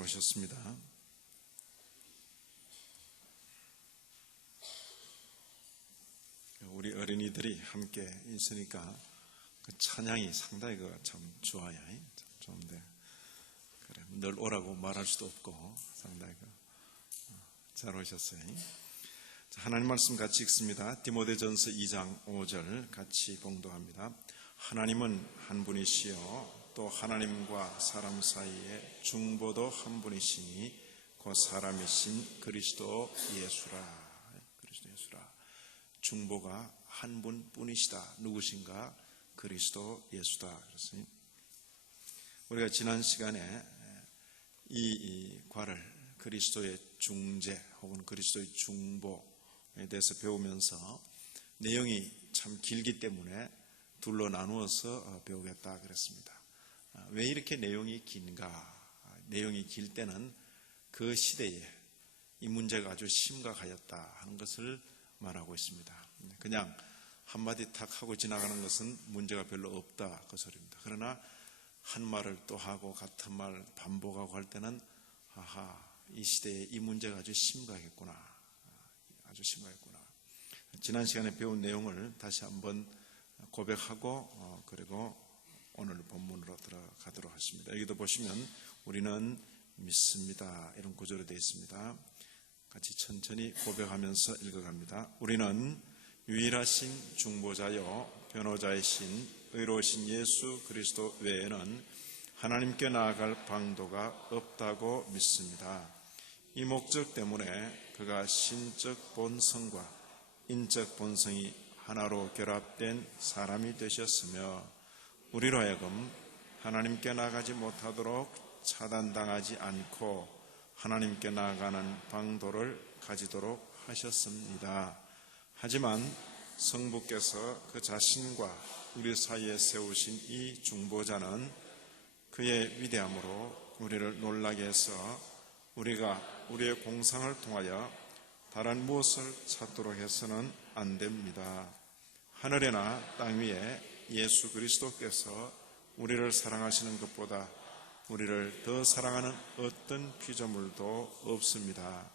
오셨습니다. 우리 어린이들이 함께 있으니까 그 찬양이 상당히 참 좋아요. 참 좋은데 그래 늘 오라고 말할 수도 없고 상당히 잘 오셨어요. 자, 하나님 말씀 같이 읽습니다. 디모데전서 2장 5절 같이 봉독합니다. 하나님은 한 분이시요 또 하나님과 사람 사이에 중보도 한 분이시니 그 사람이신 그리스도 예수라. 중보가 한 분뿐이시다. 누구신가? 그리스도 예수다. 그래서 우리가 지난 시간에 이 과를 그리스도의 중재 혹은 그리스도의 중보에 대해서 배우면서 내용이 참 길기 때문에 둘로 나누어서 배우겠다 그랬습니다. 왜 이렇게 내용이 긴가? 내용이 길 때는 그 시대에 이 문제가 아주 심각하였다 하는 것을 말하고 있습니다. 그냥 한마디 탁 하고 지나가는 것은 문제가 별로 없다 그 소리입니다. 그러나 한 말을 또 하고 같은 말 반복하고 할 때는 이 시대에 이 문제가 아주 심각했구나. 지난 시간에 배운 내용을 다시 한번 고백하고 그리고 오늘 본문으로 들어가도록 하겠습니다. 여기도 보시면 우리는 믿습니다 이런 구조로 되어 있습니다. 같이 천천히 고백하면서 읽어갑니다. 우리는 유일하신 중보자요 변호자이신 의로우신 예수 그리스도 외에는 하나님께 나아갈 방도가 없다고 믿습니다. 이 목적 때문에 그가 신적 본성과 인적 본성이 하나로 결합된 사람이 되셨으며 우리로 하여금 하나님께 나아가지 못하도록 차단당하지 않고 하나님께 나아가는 방도를 가지도록 하셨습니다. 하지만 성부께서 그 자신과 우리 사이에 세우신 이 중보자는 그의 위대함으로 우리를 놀라게 해서 우리가 우리의 공상을 통하여 다른 무엇을 찾도록 해서는 안 됩니다. 하늘에나 땅 위에 예수 그리스도께서 우리를 사랑하시는 것보다 우리를 더 사랑하는 어떤 피조물도 없습니다.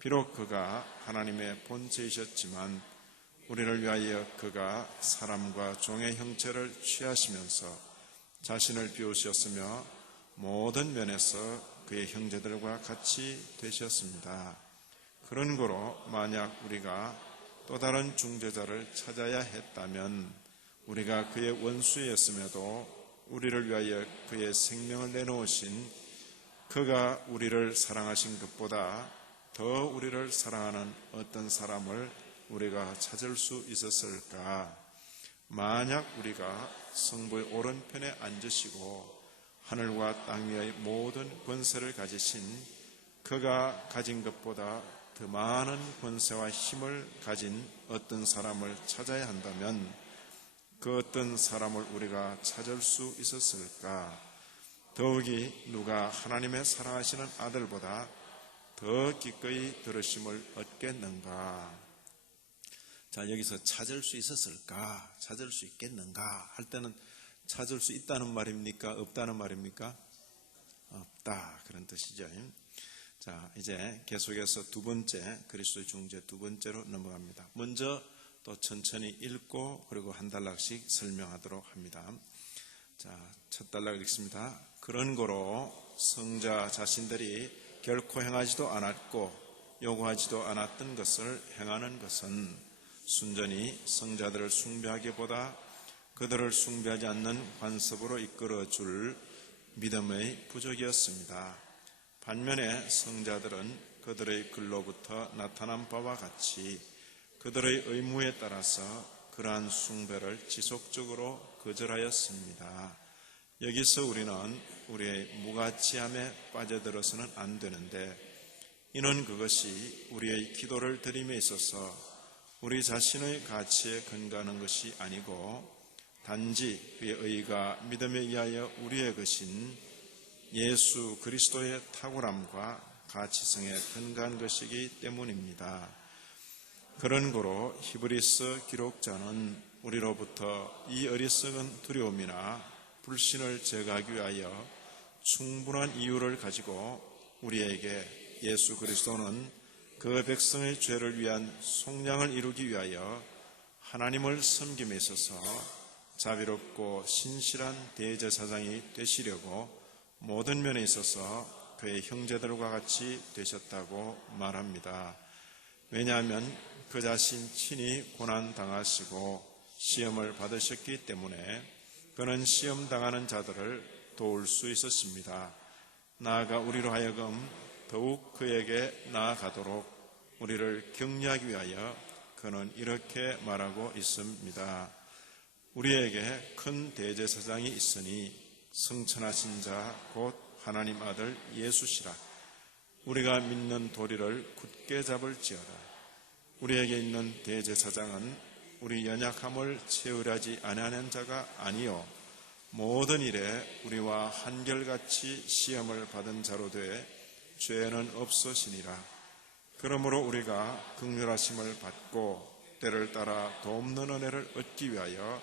비록 그가 하나님의 본체이셨지만 우리를 위하여 그가 사람과 종의 형체를 취하시면서 자신을 비우셨으며 모든 면에서 그의 형제들과 같이 되셨습니다. 그런 고로 만약 우리가 또 다른 중재자를 찾아야 했다면 우리가 그의 원수였음에도 우리를 위하여 그의 생명을 내놓으신 그가 우리를 사랑하신 것보다 더 우리를 사랑하는 어떤 사람을 우리가 찾을 수 있었을까? 만약 우리가 성부의 오른편에 앉으시고 하늘과 땅 위의 모든 권세를 가지신 그가 가진 것보다 더 많은 권세와 힘을 가진 어떤 사람을 찾아야 한다면 그 어떤 사람을 우리가 찾을 수 있었을까? 더욱이 누가 하나님의 사랑하시는 아들보다 더 기꺼이 들으심을 얻겠는가? 자, 여기서 찾을 수 있었을까? 찾을 수 있겠는가? 할 때는 찾을 수 있다는 말입니까? 없다는 말입니까? 없다. 그런 뜻이죠. 자, 이제 계속해서 두 번째, 그리스도의 중재 두 번째로 넘어갑니다. 먼저 또 천천히 읽고 그리고 한 단락씩 설명하도록 합니다. 자, 첫 단락 읽습니다. 그런 거로 성자 자신들이 결코 행하지도 않았고 요구하지도 않았던 것을 행하는 것은 순전히 성자들을 숭배하기보다 그들을 숭배하지 않는 관습으로 이끌어줄 믿음의 부족이었습니다. 반면에 성자들은 그들의 글로부터 나타난 바와 같이 그들의 의무에 따라서 그러한 숭배를 지속적으로 거절하였습니다. 여기서 우리는 우리의 무가치함에 빠져들어서는 안 되는데 이는 그것이 우리의 기도를 드림에 있어서 우리 자신의 가치에 근거하는 것이 아니고 단지 그의 의가 믿음에 의하여 우리의 것인 예수 그리스도의 탁월함과 가치성에 근거한 것이기 때문입니다. 그런 고로 히브리서 기록자는 우리로부터 이 어리석은 두려움이나 불신을 제거하기 위하여 충분한 이유를 가지고 우리에게 예수 그리스도는 그 백성의 죄를 위한 속량을 이루기 위하여 하나님을 섬김에 있어서 자비롭고 신실한 대제사장이 되시려고 모든 면에 있어서 그의 형제들과 같이 되셨다고 말합니다. 왜냐하면 그 자신 친히 고난당하시고 시험을 받으셨기 때문에 그는 시험당하는 자들을 도울 수 있었습니다. 나아가 우리로 하여금 더욱 그에게 나아가도록 우리를 격려하기 위하여 그는 이렇게 말하고 있습니다. 우리에게 큰 대제사장이 있으니 승천하신 자 곧 하나님 아들 예수시라. 우리가 믿는 도리를 굳게 잡을지어다. 우리에게 있는 대제사장은 우리 연약함을 채우려지 아니하는 자가 아니요 모든 일에 우리와 한결같이 시험을 받은 자로 돼 죄는 없으시니라. 그러므로 우리가 긍휼하심을 받고 때를 따라 돕는 은혜를 얻기 위하여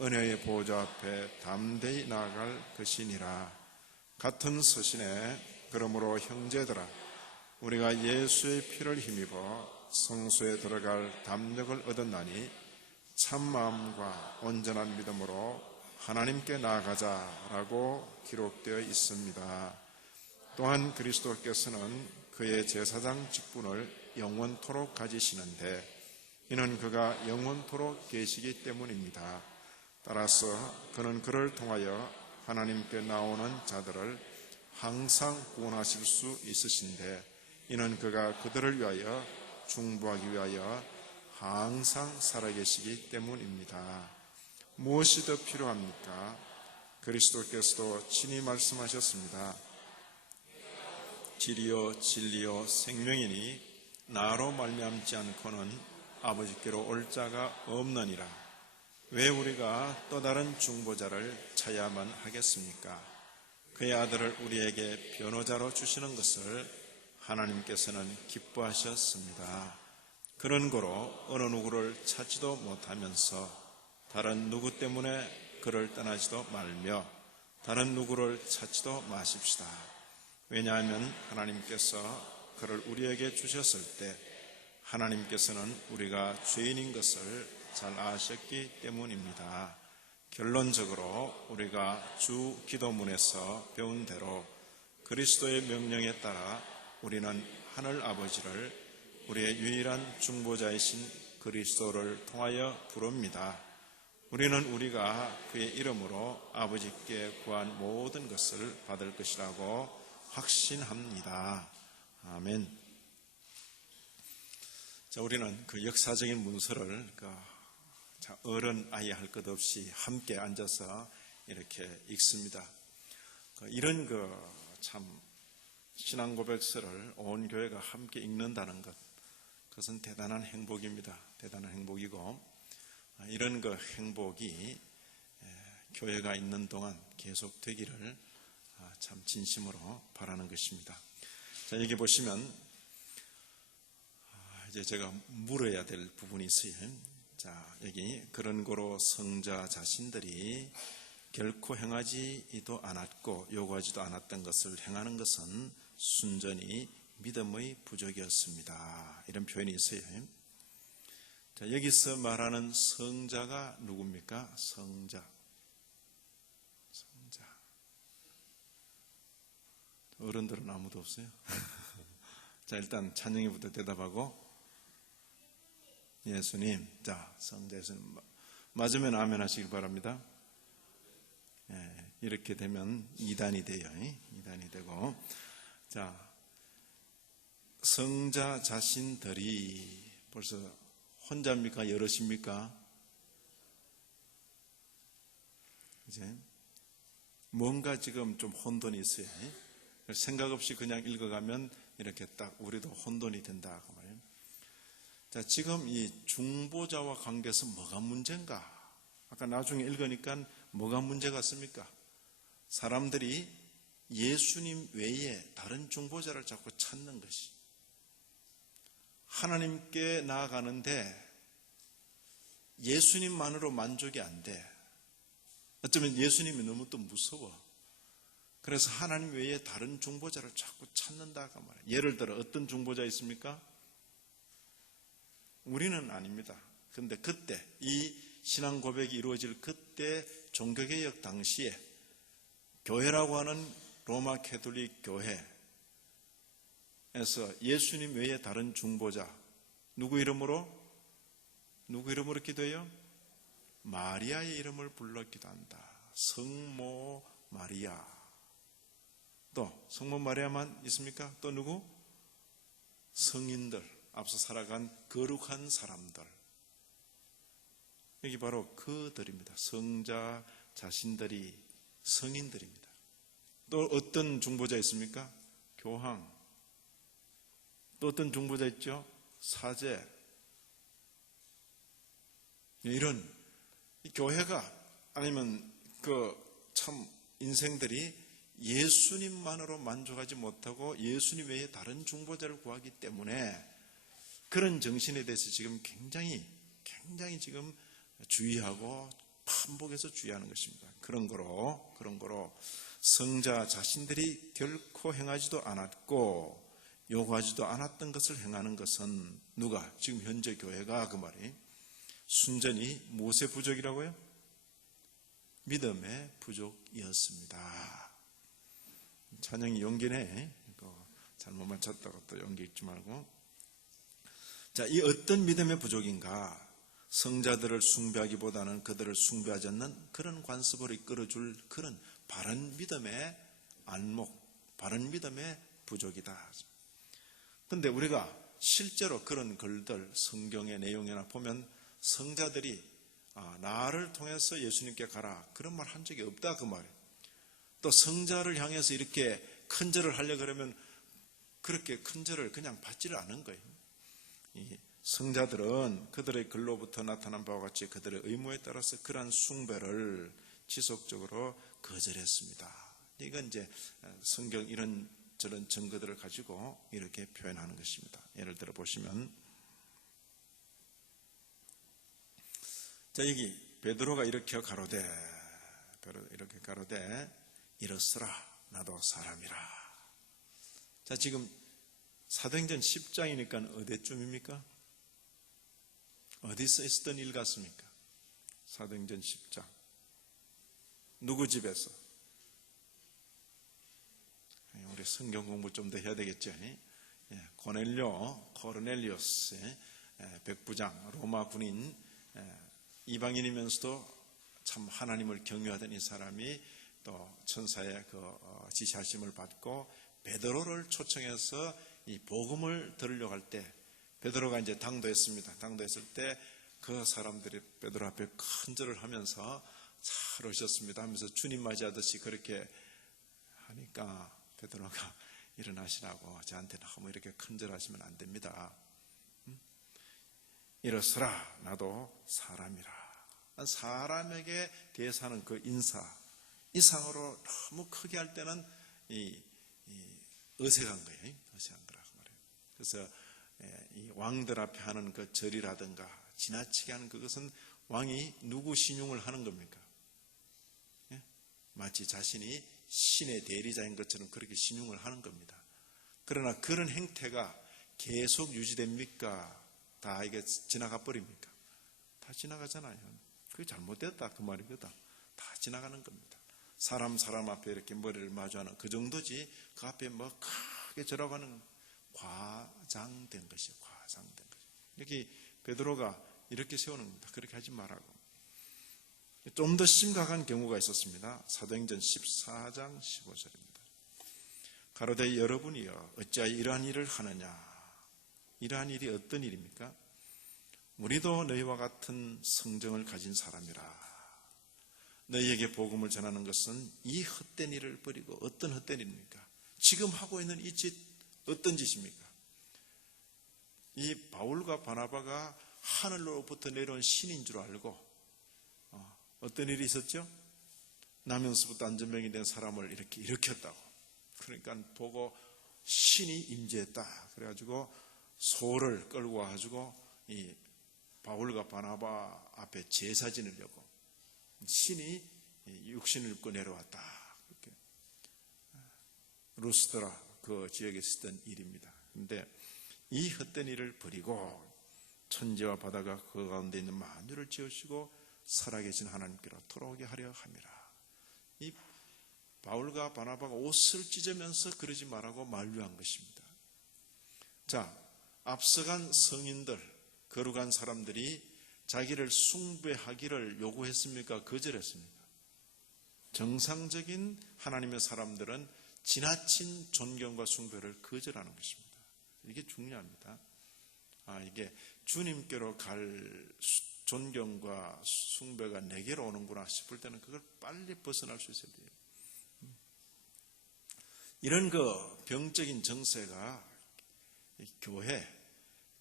은혜의 보좌 앞에 담대히 나아갈 것이니라. 같은 서신에 그러므로 형제들아 우리가 예수의 피를 힘입어 성소에 들어갈 담력을 얻었나니 참 마음과 온전한 믿음으로 하나님께 나아가자라고 기록되어 있습니다. 또한 그리스도께서는 그의 제사장 직분을 영원토록 가지시는데 이는 그가 영원토록 계시기 때문입니다. 따라서 그는 그를 통하여 하나님께 나오는 자들을 항상 구원하실 수 있으신데 이는 그가 그들을 위하여 중보하기 위하여 항상 살아계시기 때문입니다. 무엇이 더 필요합니까? 그리스도께서도 친히 말씀하셨습니다. 길이요 진리요 생명이니 나로 말미암지 않고는 아버지께로 올 자가 없느니라. 왜 우리가 또 다른 중보자를 찾아야만 하겠습니까? 그의 아들을 우리에게 변호자로 주시는 것을 하나님께서는 기뻐하셨습니다. 그런 고로 어느 누구를 찾지도 못하면서 다른 누구 때문에 그를 떠나지도 말며 다른 누구를 찾지도 마십시다. 왜냐하면 하나님께서 그를 우리에게 주셨을 때 하나님께서는 우리가 죄인인 것을 잘 아셨기 때문입니다. 결론적으로 우리가 주 기도문에서 배운 대로 그리스도의 명령에 따라 우리는 하늘 아버지를 우리의 유일한 중보자이신 그리스도를 통하여 부릅니다. 우리는 우리가 그의 이름으로 아버지께 구한 모든 것을 받을 것이라고 확신합니다. 아멘. 자, 우리는 그 역사적인 문서를 어른 아이 할 것 없이 함께 앉아서 이렇게 읽습니다. 이런 참 신앙 고백서를 온 교회가 함께 읽는다는 것, 그것은 대단한 행복입니다. 대단한 행복이고 이런 행복이 교회가 있는 동안 계속되기를 참 진심으로 바라는 것입니다. 자, 여기 보시면 이제 제가 물어야 될 부분이 있어요. 자, 여기 그런 고로 성자 자신들이 결코 행하지도 않았고 요구하지도 않았던 것을 행하는 것은 순전히 믿음의 부족이었습니다. 이런 표현이 있어요. 자, 여기서 말하는 성자가 누굽니까? 성자. 어른들은 아무도 없어요. 자, 일단 찬영이부터 대답하고 예수님. 자, 성자 예수님. 맞으면 아멘 하시길 바랍니다. 이렇게 되면 2단이 돼요. 2단이 되고. 자, 성자 자신들이 벌써 혼자입니까? 여럿입니까? 이제 뭔가 지금 좀 혼돈이 있어요. 생각 없이 그냥 읽어가면 이렇게 딱 우리도 혼돈이 된다. 그 말이에요. 자, 지금 이 중보자와 관계에서 뭐가 문제인가? 아까 나중에 읽으니까 뭐가 문제가 있습니까? 사람들이 예수님 외에 다른 중보자를 자꾸 찾는 것이. 하나님께 나아가는데 예수님만으로 만족이 안 돼. 어쩌면 예수님이 너무 또 무서워. 그래서 하나님 외에 다른 중보자를 자꾸 찾는다고 말해요. 예를 들어 어떤 중보자 있습니까? 우리는 아닙니다. 그런데 그때 이 신앙 고백이 이루어질 그때 종교개혁 당시에 교회라고 하는 로마 캐톨릭 교회에서 예수님 외에 다른 중보자 누구 이름으로 기도해요? 마리아의 이름을 불러 기도한다. 성모 마리아. 또 성모 마리아만 있습니까? 또 누구? 성인들, 앞서 살아간 거룩한 사람들. 여기 바로 그들입니다. 성자 자신들이 성인들입니다. 또 어떤 중보자 있습니까? 교황. 또 어떤 중보자 있죠? 사제. 이런 교회가 아니면 참 인생들이 예수님만으로 만족하지 못하고 예수님 외에 다른 중보자를 구하기 때문에 그런 정신에 대해서 지금 굉장히 지금 주의하고 반복해서 주의하는 것입니다. 그런 거로 성자 자신들이 결코 행하지도 않았고 요구하지도 않았던 것을 행하는 것은 누가? 지금 현재 교회가 그 말이 순전히 무엇의 부족이라고요? 믿음의 부족이었습니다. 찬영이 용기네. 잘못 맞췄다가 또 용기 잊지 말고. 자, 이 어떤 믿음의 부족인가? 성자들을 숭배하기보다는 그들을 숭배하지 않는 그런 관습을 이끌어줄 그런 바른 믿음의 안목, 바른 믿음의 부족이다. 그런데 우리가 실제로 그런 글들, 성경의 내용이나 보면 성자들이 나를 통해서 예수님께 가라 그런 말 한 적이 없다 그 말이에요. 또 성자를 향해서 이렇게 큰절을 하려고 그러면 그렇게 큰절을 그냥 받지를 않은 거예요. 이 성자들은 그들의 글로부터 나타난 바와 같이 그들의 의무에 따라서 그러한 숭배를 지속적으로 거절했습니다. 이건 이제 성경 이런저런 증거들을 가지고 이렇게 표현하는 것입니다. 예를 들어 보시면 자, 여기 베드로가 이렇게 가로되 일어서라 나도 사람이라. 자, 지금 사도행전 10장이니까 어디쯤입니까? 어디서 있었던 일 같습니까? 사도행전 10장 누구 집에서? 우리 성경 공부 좀 더 해야 되겠죠. 코르넬리오스의 백부장 로마 군인, 이방인이면서도 참 하나님을 경외하던 이 사람이 또 천사의 지시하심을 받고 베드로를 초청해서 이 복음을 들으려고 할 때 베드로가 이제 당도했습니다. 당도했을 때 그 사람들이 베드로 앞에 큰절을 하면서 잘 오셨습니다 하면서 주님 맞이하듯이 그렇게 하니까 베드로가 일어나시라고 저한테 너무 이렇게 큰절하시면 안 됩니다. 일어서라 나도 사람이라. 사람에게 대해서는 그 인사 이상으로 너무 크게 할 때는 어색한 거예요. 어색한 거라고 말해요. 그래서 이 왕들 앞에 하는 그 절이라든가 지나치게 하는 그것은 왕이 누구 신용을 하는 겁니까? 마치 자신이 신의 대리자인 것처럼 그렇게 신용을 하는 겁니다. 그러나 그런 행태가 계속 유지됩니까? 다 이게 지나가 버립니까? 다 지나가잖아요. 그게 잘못됐다 그 말이거든. 다 지나가는 겁니다. 사람 앞에 이렇게 머리를 마주하는 그 정도지 그 앞에 뭐 크게 절하고 하는 과장된 것이에요. 과장된 것이에요. 이렇게 베드로가 이렇게 세우는 겁니다. 그렇게 하지 말라고. 좀 더 심각한 경우가 있었습니다. 사도행전 14장 15절입니다. 가로되 여러분이여 어찌하여 이러한 일을 하느냐. 이러한 일이 어떤 일입니까? 우리도 너희와 같은 성정을 가진 사람이라. 너희에게 복음을 전하는 것은 이 헛된 일을 버리고 어떤 헛된 일입니까? 지금 하고 있는 이 짓 어떤 짓입니까? 이 바울과 바나바가 하늘로부터 내려온 신인 줄 알고 어떤 일이 있었죠? 나면서부터 안전병이 된 사람을 이렇게 일으켰다고. 그러니까 보고 신이 임재했다. 그래가지고 소를 끌고 와가지고 이 바울과 바나바 앞에 제사 지내려고 신이 육신을 입고 내려왔다. 그렇게. 루스드라 그 지역에 있었던 일입니다. 그런데 이 헛된 일을 버리고 천지와 바다가 그 가운데 있는 만유를 지으시고 살아계신 하나님께로 돌아오게 하려 함이라. 이 바울과 바나바가 옷을 찢으면서 그러지 말라고 만류한 것입니다. 자, 앞서간 성인들, 거룩한 사람들이 자기를 숭배하기를 요구했습니까? 거절했습니까? 정상적인 하나님의 사람들은 지나친 존경과 숭배를 거절하는 것입니다. 이게 중요합니다. 이게 주님께로 갈 존경과 숭배가 내게로 오는구나 싶을 때는 그걸 빨리 벗어날 수 있어야 돼요. 이런 병적인 정세가 교회,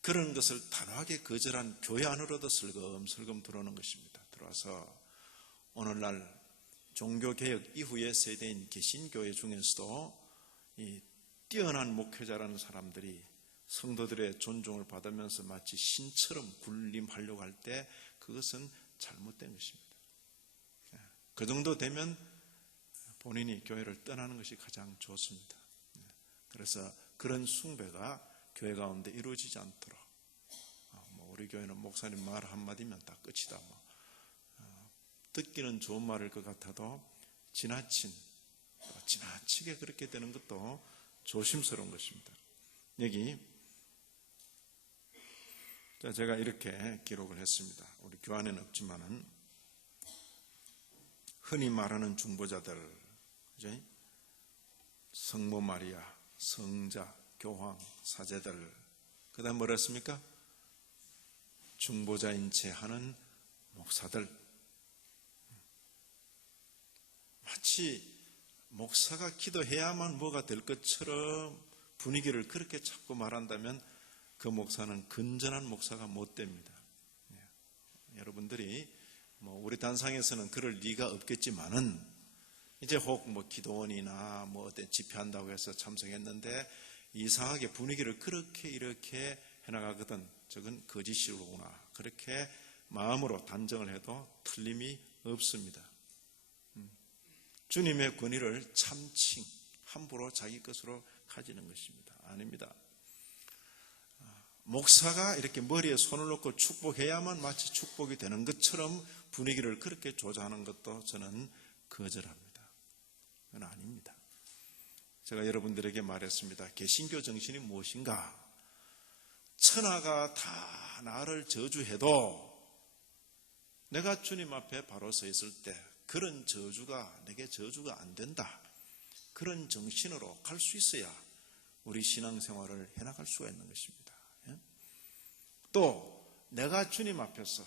그런 것을 단호하게 거절한 교회 안으로도 슬금슬금 들어오는 것입니다. 들어와서 오늘날 종교개혁 이후의 세대인 개신교회 중에서도 이 뛰어난 목회자라는 사람들이 성도들의 존중을 받으면서 마치 신처럼 군림하려고 할 때 그것은 잘못된 것입니다. 그 정도 되면 본인이 교회를 떠나는 것이 가장 좋습니다. 그래서 그런 숭배가 교회 가운데 이루어지지 않도록, 우리 교회는 목사님 말 한마디면 다 끝이다, 듣기는 좋은 말일 것 같아도 지나치게 그렇게 되는 것도 조심스러운 것입니다. 여기 제가 이렇게 기록을 했습니다. 우리 교환에는 없지만은 흔히 말하는 중보자들, 성모 마리아, 성자, 교황, 사제들, 그 다음 뭐라 했습니까? 중보자인 채 하는 목사들. 마치 목사가 기도해야만 뭐가 될 것처럼 분위기를 그렇게 자꾸 말한다면 그 목사는 건전한 목사가 못 됩니다. 여러분들이 우리 단상에서는 그럴 리가 없겠지만은 이제 혹 기도원이나 어떤 집회한다고 해서 참석했는데 이상하게 분위기를 그렇게 이렇게 해나가거든. 저건 거짓이로구나. 그렇게 마음으로 단정을 해도 틀림이 없습니다. 주님의 권위를 참칭, 함부로 자기 것으로 가지는 것입니다. 아닙니다. 목사가 이렇게 머리에 손을 놓고 축복해야만 마치 축복이 되는 것처럼 분위기를 그렇게 조장하는 것도 저는 거절합니다. 그건 아닙니다. 제가 여러분들에게 말했습니다. 개신교 정신이 무엇인가? 천하가 다 나를 저주해도 내가 주님 앞에 바로 서 있을 때 그런 저주가 내게 저주가 안 된다. 그런 정신으로 갈 수 있어야 우리 신앙생활을 해나갈 수가 있는 것입니다. 또 내가 주님 앞에서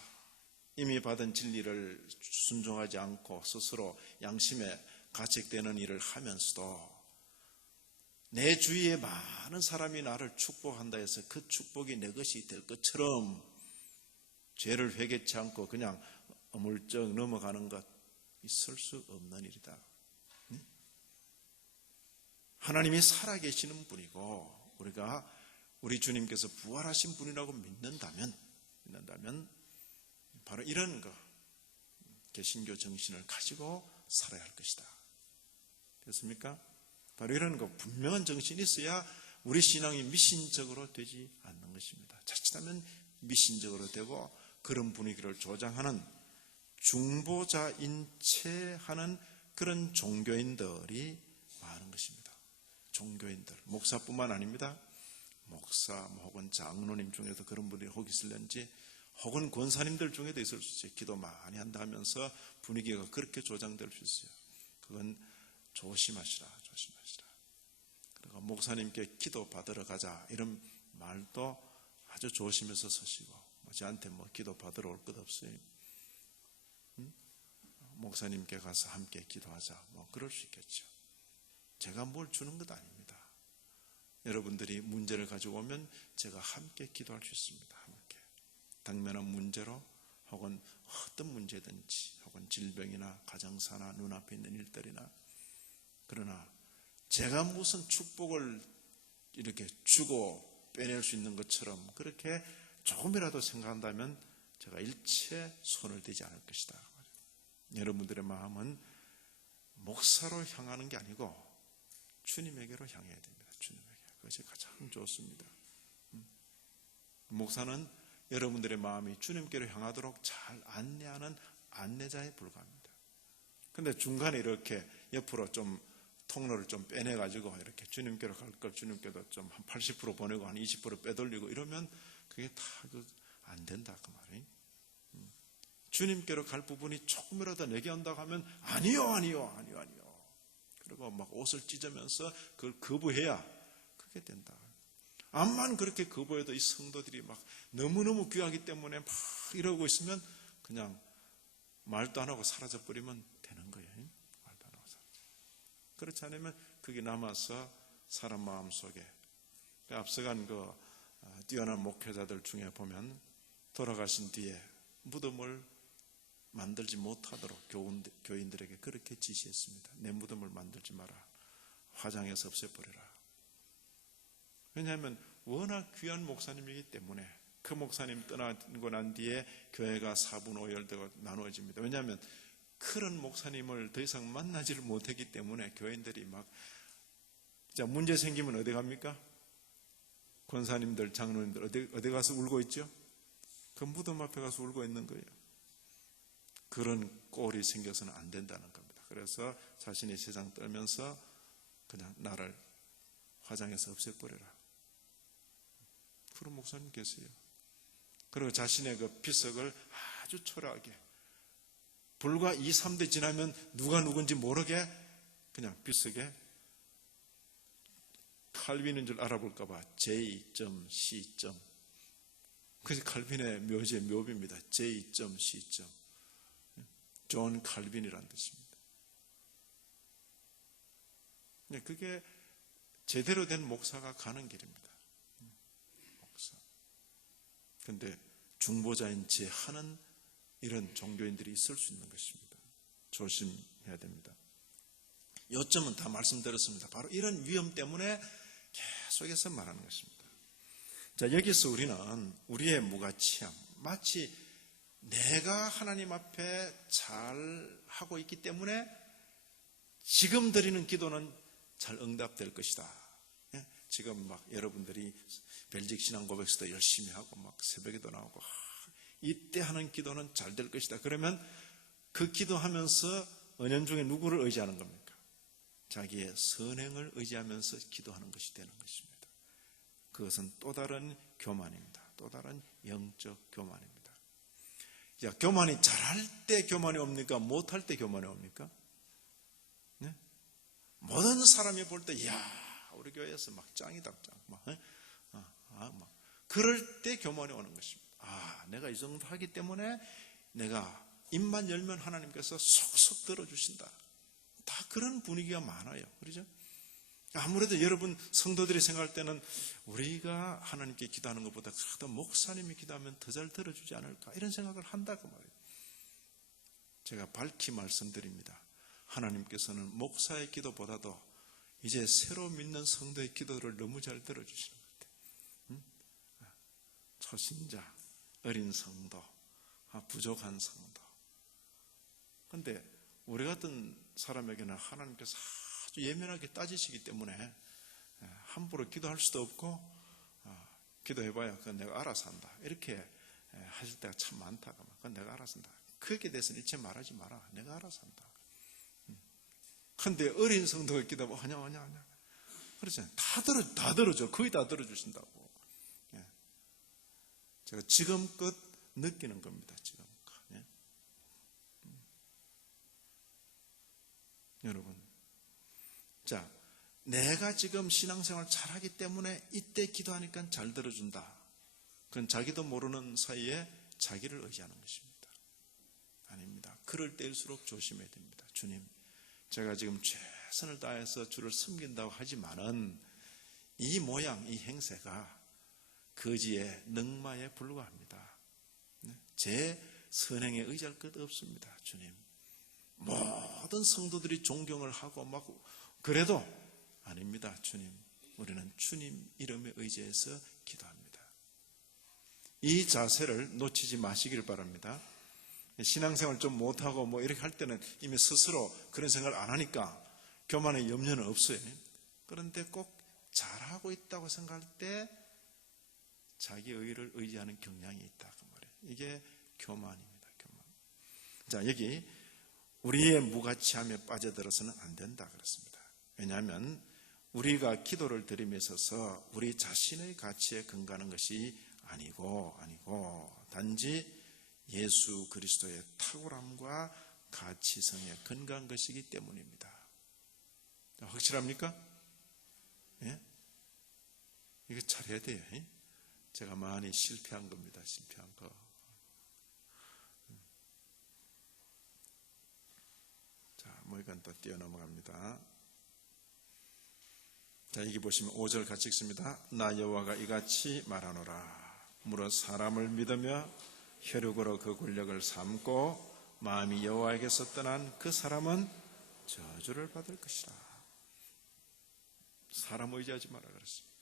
이미 받은 진리를 순종하지 않고 스스로 양심에 가책되는 일을 하면서도 내 주위에 많은 사람이 나를 축복한다 해서 그 축복이 내 것이 될 것처럼 죄를 회개치 않고 그냥 어물쩍 넘어가는 것 있을 수 없는 일이다. 하나님이 살아계시는 분이고 우리가 우리 주님께서 부활하신 분이라고 믿는다면 바로 이런 개신교 정신을 가지고 살아야 할 것이다. 됐습니까? 바로 이런 분명한 정신이 있어야 우리 신앙이 미신적으로 되지 않는 것입니다. 자칫하면 미신적으로 되고 그런 분위기를 조장하는 중보자인 채 하는 그런 종교인들이 많은 것입니다. 종교인들, 목사뿐만 아닙니다. 목사 혹은 장로님 중에도 그런 분들이 혹 있을런지 혹은 권사님들 중에도 있을 수 있어요. 기도 많이 한다 하면서 분위기가 그렇게 조장될 수 있어요. 그건 조심하시라. 그리고 목사님께 기도 받으러 가자 이런 말도 아주 조심해서 서시고 저한테 기도 받으러 올 것 없어요. 목사님께 가서 함께 기도하자 그럴 수 있겠죠. 제가 뭘 주는 것 아닙니다. 여러분들이 문제를 가지고 오면 제가 함께 기도할 수 있습니다. 함께. 당면한 문제로 혹은 어떤 문제든지 혹은 질병이나 가정사나 눈앞에 있는 일들이나 그러나 제가 무슨 축복을 이렇게 주고 빼낼 수 있는 것처럼 그렇게 조금이라도 생각한다면 제가 일체 손을 대지 않을 것이다. 여러분들의 마음은 목사로 향하는 게 아니고 주님에게로 향해야 됩니다. 주님에게. 그것이 가장 좋습니다. 목사는 여러분들의 마음이 주님께로 향하도록 잘 안내하는 안내자에 불과합니다. 근데 중간에 이렇게 옆으로 좀 통로를 좀 빼내가지고 이렇게 주님께로 갈 걸 주님께도 좀 한 80% 보내고 한 20% 빼돌리고 이러면 그게 다 안 된다 그 말이. 주님께로 갈 부분이 조금이라도 내게 온다고 하면 아니요. 그리고 막 옷을 찢으면서 그걸 거부해야 그게 된다. 암만 그렇게 거부해도 이 성도들이 막 너무너무 귀하기 때문에 막 이러고 있으면 그냥 말도 안 하고 사라져 버리면 되는 거예요. 말도 안 하고 사라져. 그렇지 않으면 그게 남아서 사람 마음 속에 앞서간 그 뛰어난 목회자들 중에 보면 돌아가신 뒤에 무덤을 만들지 못하도록 교인들에게 그렇게 지시했습니다. 내 무덤을 만들지 마라. 화장해서 없애버려라. 왜냐하면 워낙 귀한 목사님이기 때문에 그 목사님 떠나고 난 뒤에 교회가 4분 5열되고 나누어집니다. 왜냐하면 그런 목사님을 더 이상 만나지를 못했기 때문에 교인들이 막 문제 생기면 어디 갑니까? 권사님들, 장로님들 어디 가서 울고 있죠? 그 무덤 앞에 가서 울고 있는 거예요. 그런 꼴이 생겨서는 안 된다는 겁니다. 그래서 자신이 세상 떨면서 그냥 나를 화장해서 없애버려라. 그런 목사님 계세요. 그리고 자신의 그 비석을 아주 초라하게 불과 2, 3대 지나면 누가 누군지 모르게 그냥 비석에 칼빈인 줄 알아볼까봐 J.C. 그래서 칼빈의 묘지의 묘비입니다. J.C. 존 칼빈이라는 뜻입니다. 그게 제대로 된 목사가 가는 길입니다. 목사. 그런데 중보자인 제 하는 이런 종교인들이 있을 수 있는 것입니다. 조심해야 됩니다. 요점은 다 말씀드렸습니다. 바로 이런 위험 때문에 계속해서 말하는 것입니다. 자, 여기서 우리는 우리의 무가치함, 마치 내가 하나님 앞에 잘 하고 있기 때문에 지금 드리는 기도는 잘 응답될 것이다. 지금 막 여러분들이 벨직 신앙 고백서도 열심히 하고 막 새벽에도 나오고 이때 하는 기도는 잘 될 것이다. 그러면 그 기도하면서 은연중에 누구를 의지하는 겁니까? 자기의 선행을 의지하면서 기도하는 것이 되는 것입니다. 그것은 또 다른 교만입니다. 또 다른 영적 교만입니다. 자, 교만이 잘할 때 교만이 옵니까? 못할 때 교만이 옵니까? 네? 모든 사람이 볼 때, 이야, 우리 교회에서 막 짱이다, 짱. 막. 그럴 때 교만이 오는 것입니다. 내가 이 정도 하기 때문에 내가 입만 열면 하나님께서 속속 들어주신다. 다 그런 분위기가 많아요. 그렇죠? 아무래도 여러분 성도들이 생각할 때는 우리가 하나님께 기도하는 것보다 더 목사님이 기도하면 더 잘 들어주지 않을까 이런 생각을 한다고 말이에요. 제가 밝히 말씀드립니다. 하나님께서는 목사의 기도보다도 이제 새로 믿는 성도의 기도를 너무 잘 들어주시는 것 같아요. 초신자, 어린 성도, 부족한 성도. 그런데 우리 같은 사람에게는 하나님께서 아주 예민하게 따지시기 때문에 함부로 기도할 수도 없고 기도해봐야 그건 내가 알아서 한다 이렇게 하실 때가 참 많다. 그건 내가 알아서 한다. 그에 대해서는 일체 말하지 마라. 내가 알아서 한다. 그런데 어린 성도가 기도하면 하냐 그렇잖아요. 다 들어줘. 거의 다 들어주신다고. 제가 지금껏 느끼는 겁니다. 지금껏. 여러분, 자, 내가 지금 신앙생활 잘하기 때문에 이때 기도하니까 잘 들어준다. 그건 자기도 모르는 사이에 자기를 의지하는 것입니다. 아닙니다. 그럴 때일수록 조심해야 됩니다. 주님, 제가 지금 최선을 다해서 주를 섬긴다고 하지만은 이 모양, 이 행세가 거지의 능마에 불과합니다. 제 선행에 의지할 것 없습니다. 주님, 모든 성도들이 존경을 하고 막 그래도 아닙니다. 주님, 우리는 주님 이름에 의지해서 기도합니다. 이 자세를 놓치지 마시길 바랍니다. 신앙생활 좀 못하고 뭐 이렇게 할 때는 이미 스스로 그런 생각을 안 하니까 교만의 염려는 없어요. 그런데 꼭 잘하고 있다고 생각할 때 자기 의를 의지하는 경향이 있다 그 말이에요. 이게 교만입니다. 교만. 자, 여기 우리의 무가치함에 빠져들어서는 안 된다 그랬습니다. 왜냐하면 우리가 기도를 드림에 있어서 우리 자신의 가치에 근거하는 것이 아니고 단지 예수 그리스도의 탁월함과 가치성에 근거한 것이기 때문입니다. 확실합니까? 예? 이거 잘해야 돼요. 제가 많이 실패한 겁니다. 실패한 거. 자, 뭐 이건 또 뛰어넘어갑니다. 자, 여기 보시면 5절 같이 읽습니다. 나 여호와가 이같이 말하노라. 무릇 사람을 믿으며 혈육으로 그 권력을 삼고 마음이 여호와에게서 떠난 그 사람은 저주를 받을 것이라. 사람 의지하지 마라 그랬습니다.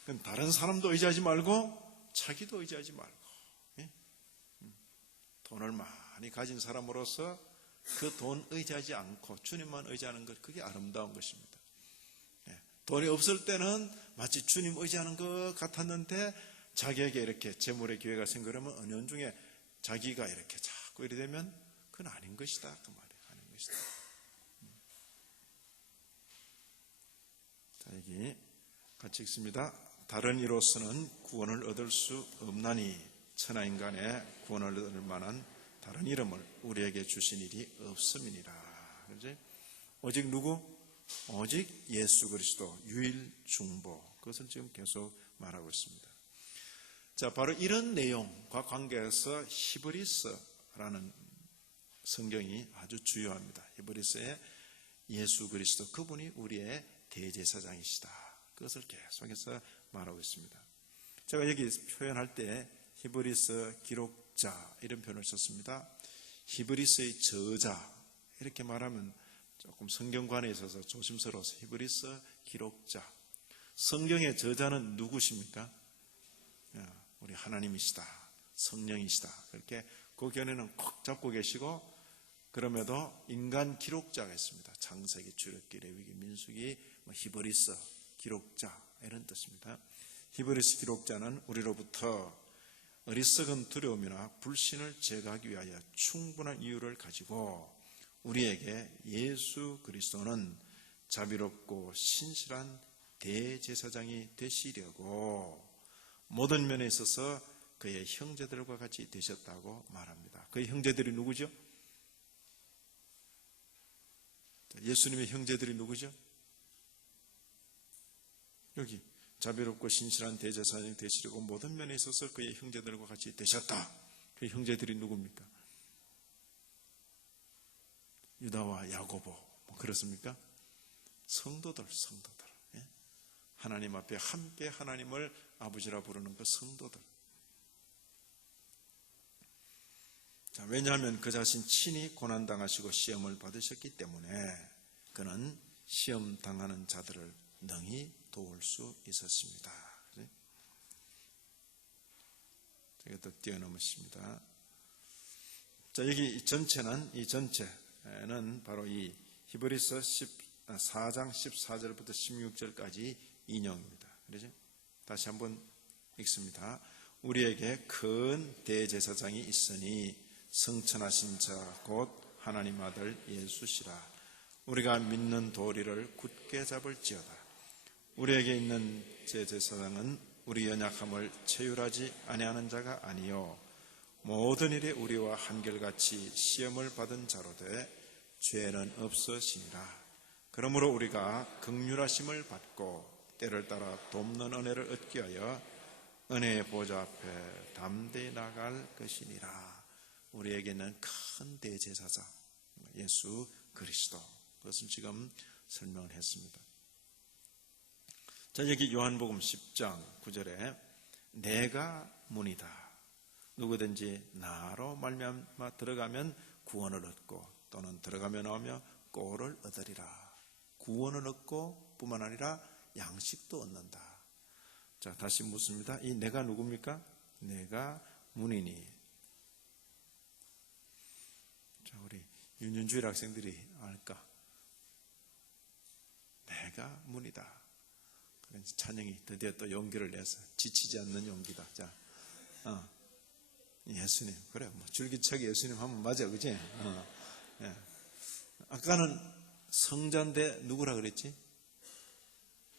그건 다른 사람도 의지하지 말고 자기도 의지하지 말고, 예? 돈을 많이 가진 사람으로서 그 돈 의지하지 않고 주님만 의지하는 것, 그게 아름다운 것입니다. 예. 돈이 없을 때는 마치 주님 의지하는 것 같았는데 자기에게 이렇게 재물의 기회가 생기려면 은연중에 자기가 이렇게 자꾸 이래 되면 그건 아닌 것이다 그 말이에요. 아닌 것이다. 자, 여기 같이 읽습니다. 다른 이로서는 구원을 얻을 수 없나니 천하인간의 구원을 얻을 만한 다른 이름을 우리에게 주신 일이 없음이니라. 그렇지? 오직 누구? 오직 예수 그리스도 유일 중보. 그것을 지금 계속 말하고 있습니다. 자, 바로 이런 내용과 관계해서 히브리서라는 성경이 아주 주요합니다. 히브리서에 예수 그리스도 그분이 우리의 대제사장이시다. 그것을 계속해서 말하고 있습니다. 제가 여기 표현할 때 히브리서 기록자 이런 표현을 썼습니다. 히브리서의 저자 이렇게 말하면 조금 성경관에 있어서 조심스러워서 히브리서 기록자. 성경의 저자는 누구십니까? 우리 하나님이시다. 성령이시다. 그렇게 그 견해는 콕 잡고 계시고, 그럼에도 인간 기록자가 있습니다. 창세기, 출애굽기, 레위기, 민수기, 히브리서 기록자 이런 뜻입니다. 히브리서 기록자는 우리로부터 어리석은 두려움이나 불신을 제거하기 위하여 충분한 이유를 가지고 우리에게 예수 그리스도는 자비롭고 신실한 대제사장이 되시려고 모든 면에 있어서 그의 형제들과 같이 되셨다고 말합니다. 그의 형제들이 누구죠? 예수님의 형제들이 누구죠? 여기 자비롭고 신실한 대제사장이 되시려고 모든 면에 있어서 그의 형제들과 같이 되셨다. 그의 형제들이 누굽니까? 유다와 야고보, 뭐 그렇습니까? 성도들. 예? 하나님 앞에 함께 하나님을 아버지라 부르는 그 성도들. 자, 왜냐하면 그 자신 친히 고난당하시고 시험을 받으셨기 때문에 그는 시험 당하는 자들을 능히 도울 수 있었습니다. 이것도 뛰어넘으십니다. 자, 여기 이 전체는 바로 이 히브리서 4장 14절부터 16절까지 인용입니다. 그렇죠? 다시 한번 읽습니다. 우리에게 큰 대제사장이 있으니 성천하신 자 곧 하나님 아들 예수시라. 우리가 믿는 도리를 굳게 잡을지어다. 우리에게 있는 대제사장은 우리 연약함을 체휼하지 아니하는 자가 아니요 모든 일에 우리와 한결같이 시험을 받은 자로 돼 죄는 없으시니라. 그러므로 우리가 긍휼하심을 받고 때를 따라 돕는 은혜를 얻기 위하여 은혜의 보좌 앞에 담대히 나갈 것이니라. 우리에게는 큰 대제사장 예수 그리스도, 그것을 지금 설명을 했습니다. 자, 여기 요한복음 10장 9절에 내가 문이다. 누구든지 나로 말미암아 들어가면 구원을 얻고 또는 들어가며 나오며 꼴을 얻으리라. 구원을 얻고 뿐만 아니라 양식도 얻는다. 자, 다시 묻습니다. 이 내가 누굽니까? 내가 문이니. 자, 우리 윤윤주일 학생들이 알까? 내가 문이다. 그래서 찬영이 드디어 또 용기를 내서 지치지 않는 용기다. 자, 예수님. 그래, 뭐 줄기차게 예수님 하면 맞아, 그지? 예. 아까는 성자인데 누구라 그랬지?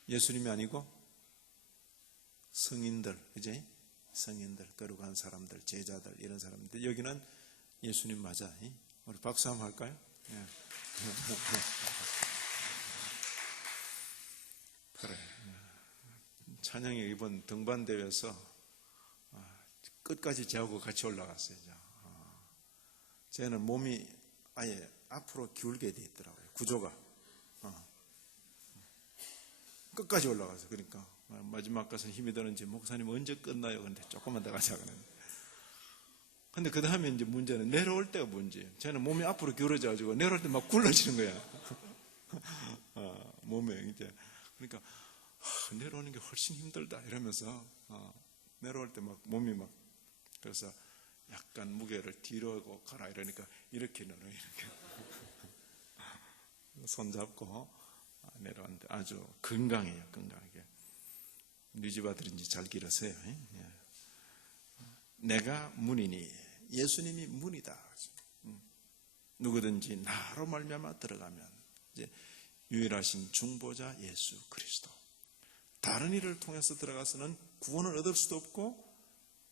예수님이 아니고 성인들, 그지? 성인들, 거룩한 사람들, 제자들, 이런 사람들. 여기는 예수님 맞아. 우리 박수 한번 할까요? 예. 그래. 찬영이 이번 등반대회에서 끝까지 저하고 같이 올라갔어요. 쟤는 몸이 아예 앞으로 기울게 돼 있더라고요. 구조가. 끝까지 올라가서. 그러니까 마지막 가서 힘이 드는지 목사님 언제 끝나요? 그런데 조금만 더 가자 그러는데. 근데 그 다음에 이제 문제는 내려올 때가 문제예요. 쟤는 몸이 앞으로 기울어져가지고 내려올 때 막 굴러지는 거야. 몸에 이제. 그러니까 내려오는 게 훨씬 힘들다 이러면서 내려올 때 막 몸이 막, 그래서 약간 무게를 뒤로 하고 가라 이러니까 이렇게 내려, 이렇게 손잡고 내려왔는데 아주 건강해요. 건강하게. 네 집 아들인지 잘 기르세요. 내가 문이니, 예수님이 문이다. 누구든지 나로 말미암아 들어가면, 이제 유일하신 중보자 예수 그리스도, 다른 이를 통해서 들어가서는 구원을 얻을 수도 없고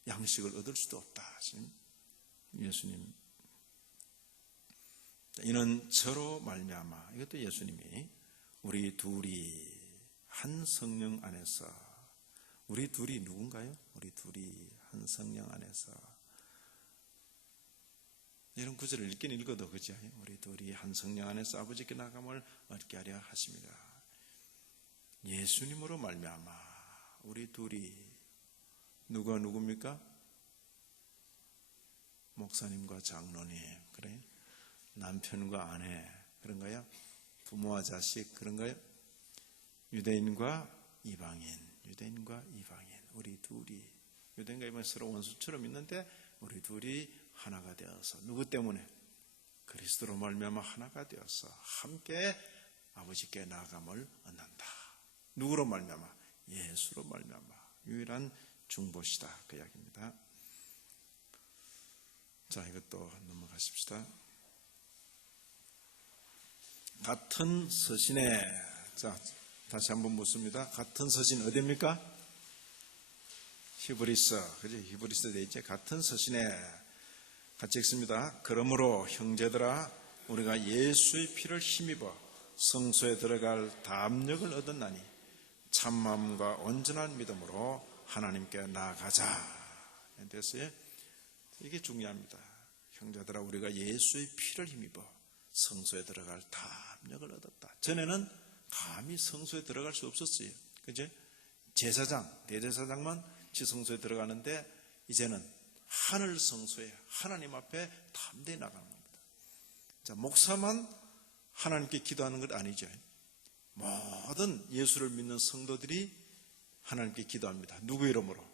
양식을 얻을 수도 없다 하신 예수님. 이는 저로 말미암아, 이것도 예수님이 우리 둘이 한 성령 안에서, 우리 둘이 누군가요? 우리 둘이 한 성령 안에서, 이런 구절을 읽긴 읽어도 그죠? 우리 둘이 한 성령 안에서 아버지께 나감을 얻게 하려 하십니다. 예수님으로 말미암아 우리 둘이, 누가 누굽니까? 목사님과 장로님, 그래? 남편과 아내, 그런가요? 부모와 자식, 그런가요? 유대인과 이방인, 유대인과 이방인, 우리 둘이, 유대인과 이방인 서로 원수처럼 있는데 우리 둘이 하나가 되어서, 누구 때문에? 그리스도로 말미암아 하나가 되어서 함께 아버지께 나아감을 얻는다. 누구로 말미암아? 예수로 말미암아 유일한 중보시다, 그 이야기입니다. 자, 이것도 넘어가십시다. 같은 서신에, 자, 다시 한번 묻습니다. 같은 서신 어디입니까? 히브리서, 그죠? 히브리서 돼 있죠? 같은 서신에 같이 읽습니다. 그러므로 형제들아, 우리가 예수의 피를 힘입어 성소에 들어갈 담력을 얻었나니 참마음과 온전한 믿음으로 하나님께 나아가자. 됐어요? 이게 중요합니다. 형제들아, 우리가 예수의 피를 힘입어 성소에 들어갈 담력을 얻었다. 전에는 감히 성소에 들어갈 수 없었어요. 그죠? 제사장, 대제사장만 지성소에 들어가는데 이제는 하늘 성소에 하나님 앞에 담대히 나가는 겁니다. 자, 목사만 하나님께 기도하는 것 아니죠. 모든 예수를 믿는 성도들이 하나님께 기도합니다. 누구 이름으로?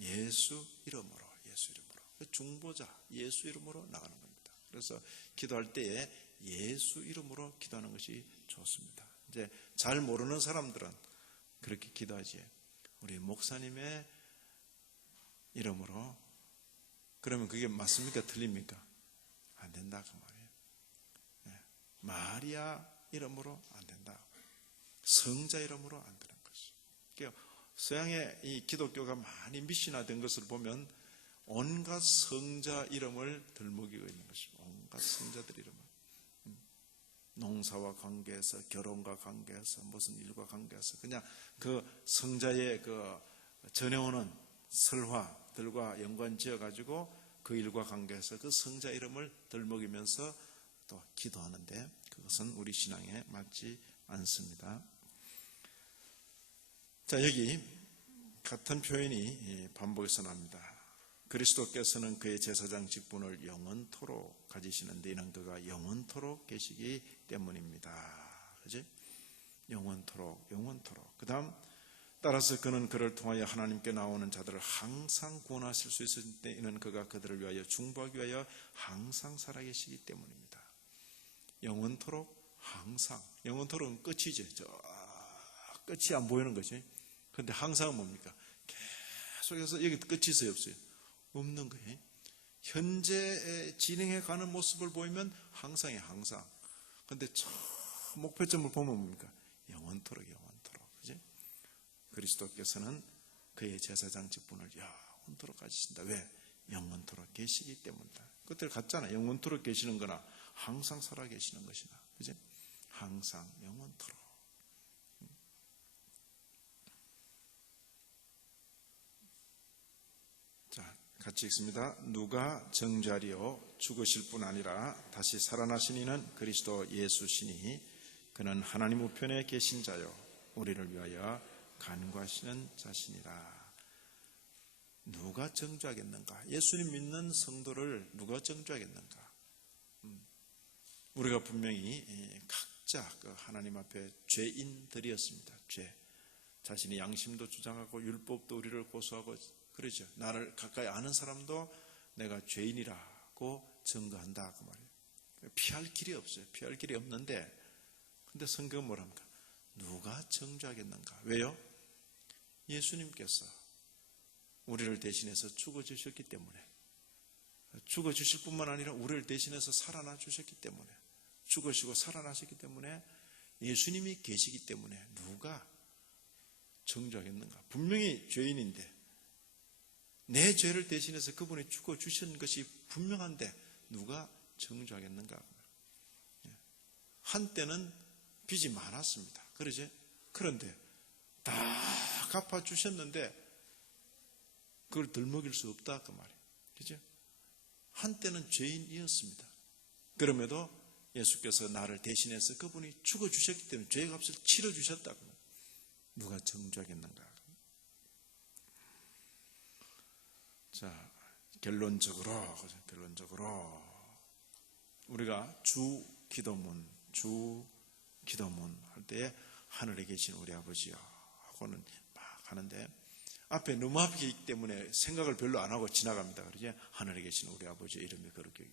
예수 이름으로. 예수 이름으로. 중보자 예수 이름으로 나가는 겁니다. 그래서 기도할 때에 예수 이름으로 기도하는 것이 좋습니다. 이제 잘 모르는 사람들은 그렇게 기도하지. 우리 목사님의 이름으로. 그러면 그게 맞습니까? 틀립니까? 안 된다 그 말이에요. 마리아 이름으로 안 된다. 성자 이름으로 안 되는 것이. 그러니까 서양의 이 기독교가 많이 미신화된 것을 보면 온갖 성자 이름을 들먹이고 있는 것입니다. 온갖 성자들 이름을. 농사와 관계해서, 결혼과 관계해서, 무슨 일과 관계해서 그냥 그 성자의 그 전해오는 설화들과 연관 지어가지고 그 일과 관계해서 그 성자 이름을 들먹이면서 또 기도하는데 그것은 우리 신앙에 맞지 않습니다. 자, 여기 같은 표현이 반복해서 나옵니다. 그리스도께서는 그의 제사장 직분을 영원토록 가지시는데 이는 그가 영원토록 계시기 때문입니다. 그지? 영원토록, 영원토록. 그 다음, 따라서 그는 그를 통하여 하나님께 나오는 자들을 항상 구원하실 수 있을 때 이는 그가 그들을 위하여 중보하기 위하여 항상 살아계시기 때문입니다. 영원토록, 항상. 영원토록은 끝이죠. 저 끝이 안 보이는 거지. 그런데 항상 뭡니까? 계속해서 여기 끝이 있어요, 없어요? 없는 거예요. 현재 진행해 가는 모습을 보이면 항상이에요, 항상. 그런데 저 목표점을 보면 뭡니까? 영원토록. 그지? 그리스도께서는 그의 제사장 직분을 영원토록 가지신다. 왜? 영원토록 계시기 때문이다. 그때 같잖아. 영원토록 계시는 거나 항상 살아 계시는 것이나. 그지? 항상 영원토록. 자, 같이 읽습니다. 누가 정죄하리요 죽으실 뿐 아니라 다시 살아나신 이는 그리스도 예수시니 그는 하나님 우편에 계신 자요 우리를 위하여 간구하시는 자시니라. 누가 정죄하겠는가? 예수님 믿는 성도를 누가 정죄하겠는가? 우리가 분명히 각자 하나님 앞에 죄인들이었습니다. 죄. 자신의 양심도 주장하고 율법도 우리를 고소하고 그러죠. 나를 가까이 아는 사람도 내가 죄인이라고 증거한다 그 말이에요. 피할 길이 없어요. 피할 길이 없는데 근데 성경은 뭐랍니까? 누가 정죄하겠는가? 왜요? 예수님께서 우리를 대신해서 죽어주셨기 때문에 죽어주실 뿐만 아니라 우리를 대신해서 살아나 주셨기 때문에 죽으시고 살아나셨기 때문에 예수님이 계시기 때문에 누가 정죄하겠는가? 분명히 죄인인데 내 죄를 대신해서 그분이 죽어주신 것이 분명한데 누가 정죄하겠는가? 한때는 빚이 많았습니다. 그러지? 그런데 다 갚아주셨는데 그걸 덜 먹일 수 없다 그 말이에요. 그죠? 한때는 죄인이었습니다. 그럼에도 예수께서 나를 대신해서 그분이 죽어주셨기 때문에 죄의 값을 치러주셨다고. 누가 정죄하겠는가? 자, 결론적으로 우리가 주 기도문 할 때에 하늘에 계신 우리 아버지요 하고는 막 하는데 앞에 너무 앞에 있기 때문에 생각을 별로 안 하고 지나갑니다. 그러지? 하늘에 계신 우리 아버지 이름이 그렇게.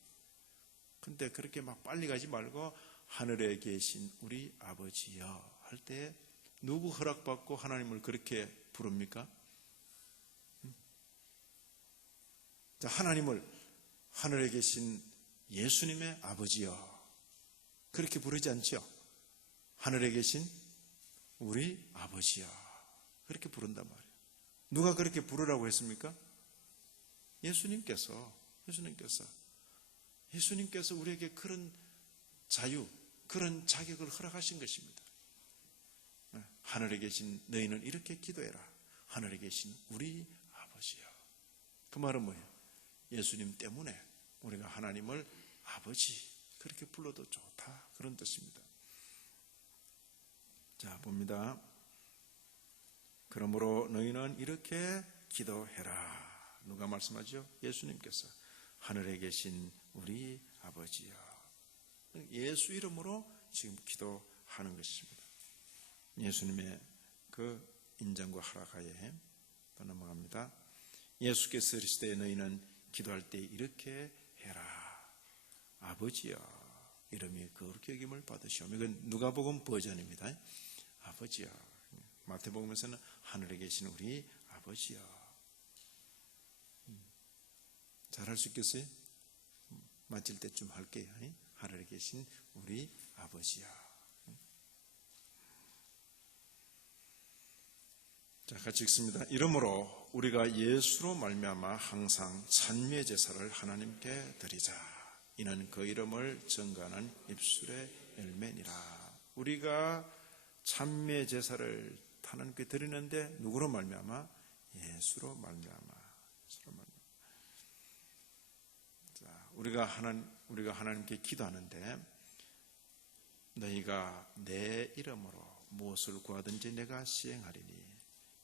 근데 그렇게 막 빨리 가지 말고 하늘에 계신 우리 아버지요 할 때 누구 허락받고 하나님을 그렇게 부릅니까? 자, 하나님을 하늘에 계신 예수님의 아버지요 그렇게 부르지 않죠? 하늘에 계신 우리 아버지요 그렇게 부른단 말이에요. 누가 그렇게 부르라고 했습니까? 예수님께서 우리에게 그런 자유, 그런 자격을 허락하신 것입니다. 하늘에 계신 너희는 이렇게 기도해라. 하늘에 계신 우리 아버지요. 그 말은 뭐예요? 예수님 때문에 우리가 하나님을 아버지 그렇게 불러도 좋다 그런 뜻입니다. 자, 봅니다. 그러므로 너희는 이렇게 기도해라. 누가 말씀하죠? 예수님께서 하늘에 계신 우리 아버지요. 예수 이름으로 지금 기도하는 것입니다. 예수님의 그 인정과 허락하에 또 넘어갑니다. 예수께서 이르시되 너희는 기도할 때 이렇게 해라. 아버지여 이름이 거룩히 여김을 받으시오며. 이건 누가복음 버전입니다. 아버지여. 마태복음에서는 하늘에 계신 우리 아버지여. 잘할 수 있겠어요? 마칠 때쯤 할게요. 하늘에 계신 우리 아버지여. 자, 같이 읽습니다. 이러므로 우리가 예수로 말미암아 항상 찬미의 제사를 하나님께 드리자. 이는 그 이름을 증거하는 입술의 열매니라. 우리가 찬미의 제사를 하나님께 드리는데 누구로 말미암아? 예수로 말미암아. 자, 우리가 하나님께 기도하는데 너희가 내 이름으로 무엇을 구하든지 내가 시행하리니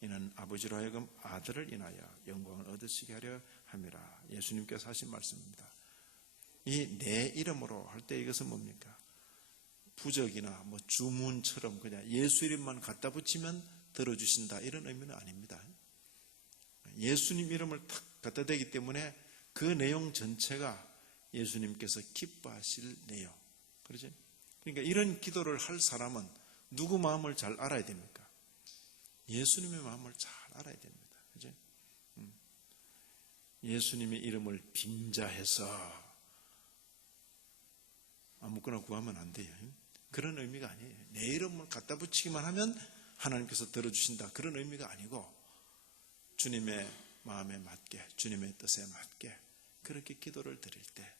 이는 아버지로 하여금 아들을 인하여 영광을 얻으시게 하려 함이라. 예수님께서 하신 말씀입니다. 이 내 이름으로 할 때 이것은 뭡니까? 부적이나 뭐 주문처럼 그냥 예수 이름만 갖다 붙이면 들어주신다 이런 의미는 아닙니다. 예수님 이름을 탁 갖다 대기 때문에 그 내용 전체가 예수님께서 기뻐하실 내용. 그렇죠? 그러니까 이런 기도를 할 사람은 누구 마음을 잘 알아야 됩니까? 예수님의 마음을 잘 알아야 됩니다. 그죠? 예수님의 이름을 빙자해서 아무거나 구하면 안 돼요. 그런 의미가 아니에요. 내 이름을 갖다 붙이기만 하면 하나님께서 들어주신다. 그런 의미가 아니고 주님의 마음에 맞게, 주님의 뜻에 맞게 그렇게 기도를 드릴 때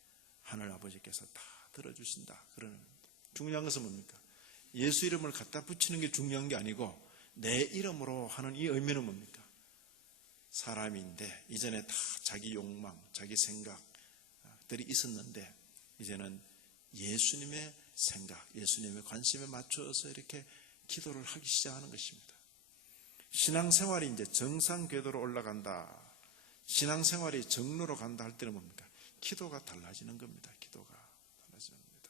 하늘 아버지께서 다 들어주신다. 그런 의미입니다. 중요한 것은 뭡니까? 예수 이름을 갖다 붙이는 게 중요한 게 아니고 내 이름으로 하는 이 의미는 뭡니까? 사람인데 이전에 다 자기 욕망, 자기 생각들이 있었는데 이제는 예수님의 생각, 예수님의 관심에 맞춰서 이렇게 기도를 하기 시작하는 것입니다. 신앙생활이 이제 정상 궤도로 올라간다. 신앙생활이 정로로 간다 할 때는 뭡니까? 기도가 달라지는 겁니다. 기도가 달라지는 겁니다.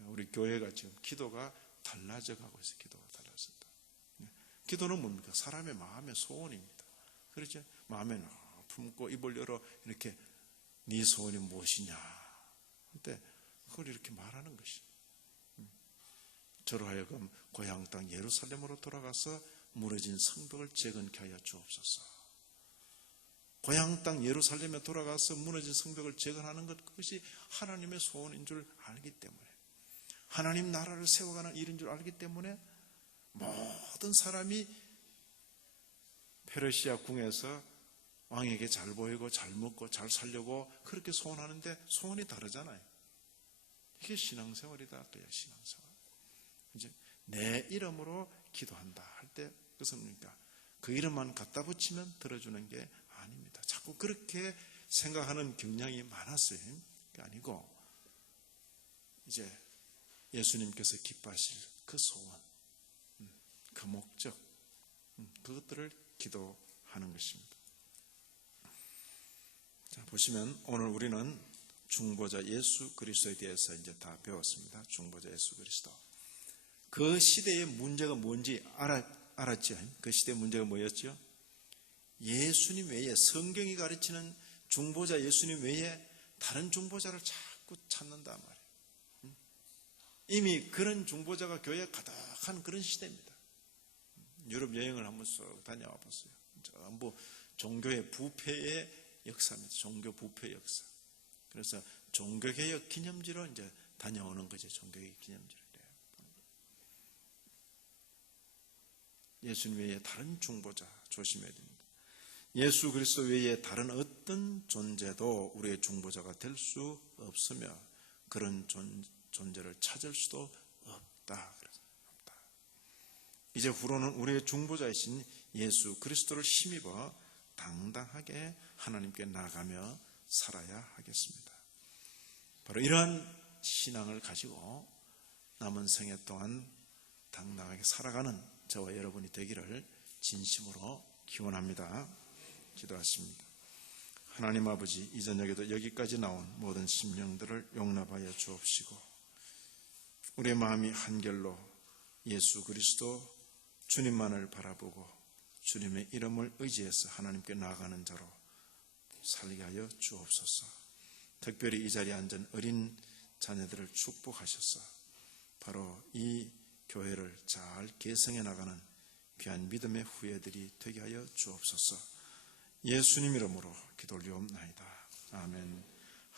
우리 교회가 지금 기도가 달라져 가고 있어요. 기도가 달라진다. 기도는 뭡니까? 사람의 마음의 소원입니다. 그렇죠? 마음에 품고 입을 열어 이렇게 네 소원이 무엇이냐? 근데 그걸 이렇게 말하는 것이. 저로 하여금 고향 땅 예루살렘으로 돌아가서 무너진 성벽을 재건케 하여 주옵소서. 고향 땅 예루살렘에 돌아가서 무너진 성벽을 재건하는 것, 그것이 하나님의 소원인 줄 알기 때문에, 하나님 나라를 세워가는 일인 줄 알기 때문에 모든 사람이 페르시아 궁에서 왕에게 잘 보이고 잘 먹고 잘 살려고 그렇게 소원하는데 소원이 다르잖아요. 이게 신앙생활이다. 그야 신앙생활. 이제 내 이름으로 기도한다 할 때 그것은 뭡니까? 그 이름만 갖다 붙이면 들어주는 게 아닙니다. 자꾸 그렇게 생각하는 경향이 많았어요. 그게 아니고 이제 예수님께서 기뻐하실 그 소원, 그 목적, 그것들을 기도하는 것입니다. 자, 보시면 오늘 우리는 중보자 예수 그리스도에 대해서 이제 다 배웠습니다. 중보자 예수 그리스도. 그 시대의 문제가 뭔지 알았죠? 그 시대의 문제가 뭐였죠? 예수님 외에, 성경이 가르치는 중보자 예수님 외에 다른 중보자를 자꾸 찾는단 말이에요. 이미 그런 중보자가 교회에 가득한 그런 시대입니다. 유럽 여행을 한번 쏙 다녀와 봤어요. 전부 종교의 부패의 역사입니다. 종교 부패 역사. 그래서 종교개혁 기념지로 이제 다녀오는 거죠. 종교개혁 기념지로. 예수님 외에 다른 중보자 조심해야 됩니다. 예수 그리스도 외에 다른 어떤 존재도 우리의 중보자가 될 수 없으며 그런 존재를 찾을 수도 없다. 이제 후로는 우리의 중보자이신 예수 그리스도를 힘입어 당당하게 하나님께 나아가며 살아야 하겠습니다. 바로 이러한 신앙을 가지고 남은 생애 동안 당당하게 살아가는 저와 여러분이 되기를 진심으로 기원합니다. 기도하십니다. 하나님 아버지, 이 저녁에도 여기까지 나온 모든 심령들을 용납하여 주옵시고 우리의 마음이 한결로 예수 그리스도 주님만을 바라보고 주님의 이름을 의지해서 하나님께 나아가는 자로 살게 하여 주옵소서. 특별히 이 자리에 앉은 어린 자녀들을 축복하셔서 바로 이 교회를 잘 개성해 나가는 귀한 믿음의 후예들이 되게 하여 주옵소서. 예수님 이름으로 기도 올리옵나이다. 아멘.